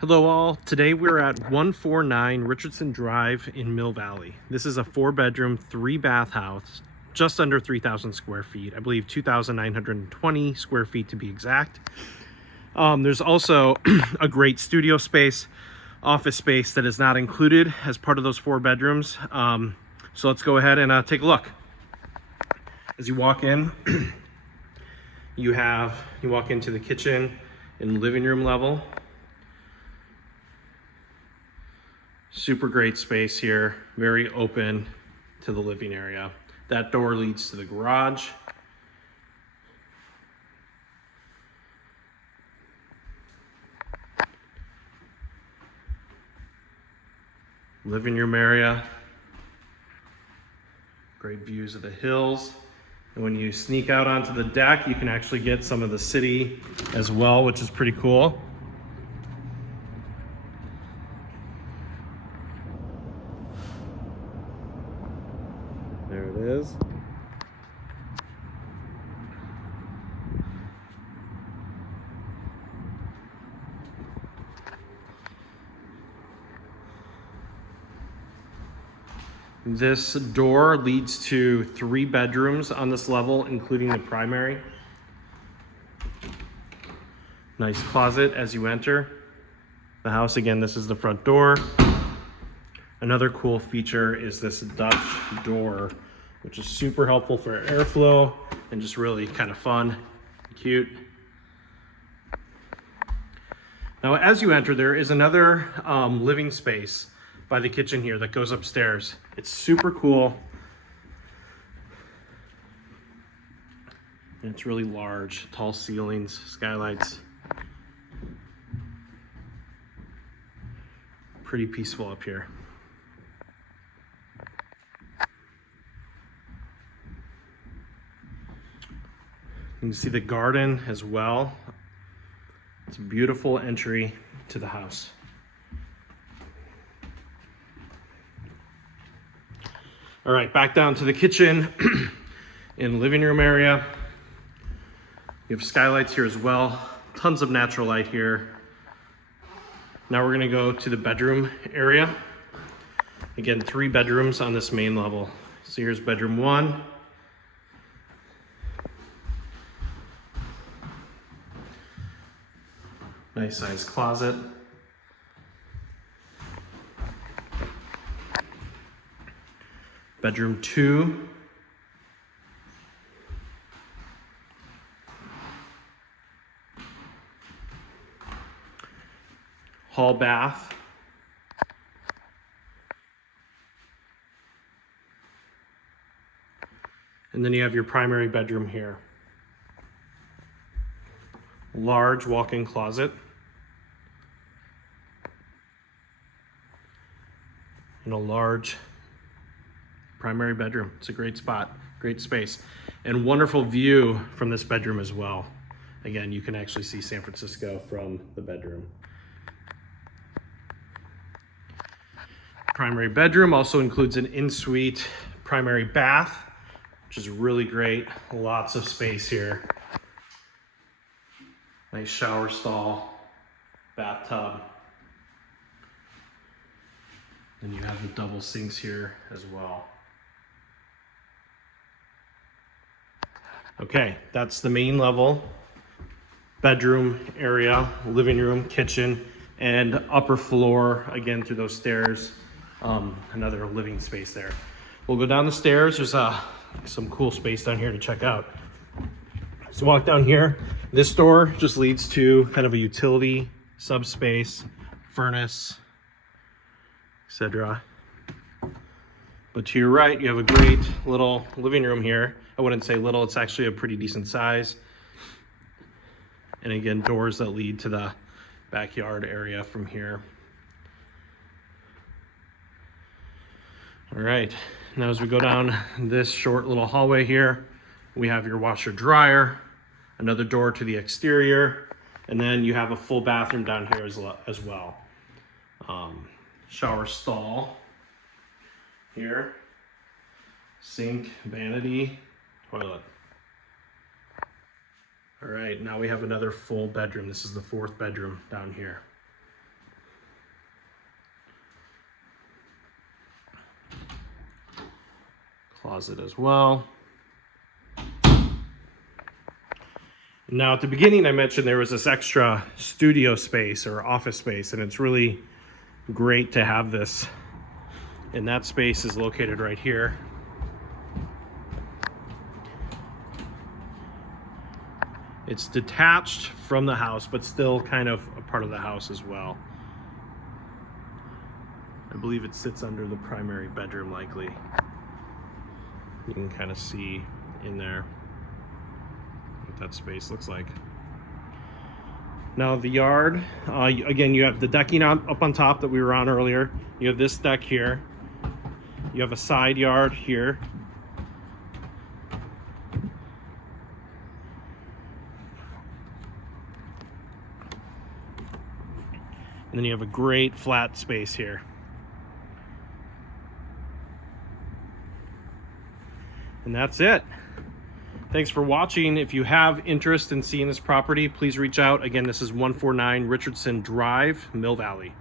Hello all, today we're at 149 Richardson Drive in Mill Valley. This is a 4-bedroom, 3-bath house, just under 3,000 square feet. I believe 2,920 square feet to be exact. There's also a great studio space, office space that is not included as part of those 4 bedrooms. So let's go ahead and take a look. As you walk in, you walk into the kitchen and living room level. Super great space here, very open to the living area. That door leads to the garage. Living room area. Great views of the hills. And when you sneak out onto the deck, you can actually get some of the city as well, which is pretty cool. There it is. This door leads to 3 bedrooms on this level, including the primary. Nice closet as you enter the house. Again, this is the front door. Another cool feature is this Dutch door, which is super helpful for airflow and just really kind of fun, cute. Now, as you enter, there is another living space by the kitchen here that goes upstairs. It's super cool. And it's really large, tall ceilings, skylights. Pretty peaceful up here. You can see the garden as well. It's a beautiful entry to the house. All right, back down to the kitchen in living room area. You have skylights here as well. Tons of natural light here. Now we're gonna go to the bedroom area. Again, 3 bedrooms on this main level. So here's bedroom 1. Nice sized closet. Bedroom 2. Hall bath. And then you have your primary bedroom here. Large walk-in closet. And a large primary bedroom. It's a great spot, great space, and wonderful view from this bedroom as well. Again, you can actually see San Francisco from the bedroom. Primary bedroom also includes an in-suite primary bath, which is really great. Lots of space here. Nice shower stall, bathtub. Then you have the double sinks here as well. Okay, that's the main level. Bedroom area, living room, kitchen, and upper floor, again through those stairs. Another living space there. We'll go down the stairs. There's some cool space down here to check out. So walk down here. This door just leads to kind of a utility subspace, furnace, etc. But to your right, you have a great little living room here. I wouldn't say little, it's actually a pretty decent size. And again, doors that lead to the backyard area from here. All right, now as we go down this short little hallway here, we have your washer dryer, another door to the exterior, and then you have a full bathroom down here as well. Shower stall here, sink, vanity, toilet. All right, now we have another full bedroom. This is the 4th bedroom down here. closet as well. Now at the beginning I mentioned there was this extra studio space or office space, and it's really great to have this. And that space is located right here. It's detached from the house, but still kind of a part of the house as well. I believe it sits under the primary bedroom likely. You can kind of see in there what that space looks like. Now the yard, again, you have the decking up on top that we were on earlier. You have this deck here. You have a side yard here. And then you have a great flat space here. And that's it. Thanks for watching. If you have interest in seeing this property, please reach out. Again, this is 149 Richardson Drive, Mill Valley.